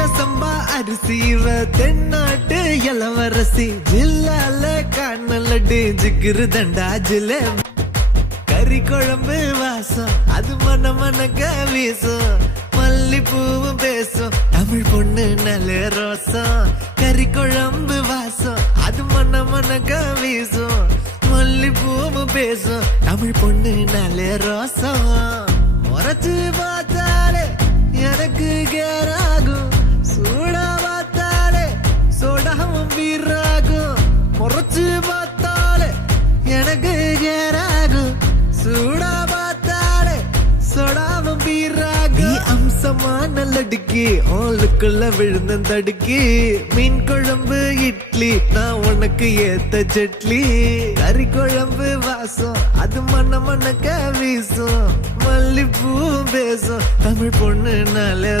சீரக சம்பா அரிசி இவ தென்னாட்டு இளவரசி ஜில்லால காணலடி ஜிகிரு தண்டா ஜிலே கறி குழம்பு வாசம் அது மன மனக்க வீசும் மல்லிப்பூவும் பேசும் தமிழ் பொண்ணு நல்ல ரோசம் கறி குழம்பு வாசம் அது மன மனக்க வீசும் மல்லிப்பூவும் பேசும் தமிழ் பொண்ணு நல்ல ரோசம் முறைச்சு பார்த்தாலே எனக்கு கேராகும் சூடா பார்த்தாலே சோடாவும் வீராகும் முறைச்சு பார்த்தாலே எனக்கு கேராகும் சூடா பார்த்தாலே சோடாவும் வீராகும் நீ அம்சமான லடுக்கி ஆளுக்குள்ள விழுந்த தடுக்கி மீன் குழம்பு இட்லி நான் உனக்கு ஏத்த சட்லி கறி குழம்பு வாசம் அது மன மனக்க வீசும் மல்லிப்பூ பேசும் தமிழ் பொண்ணு நாளே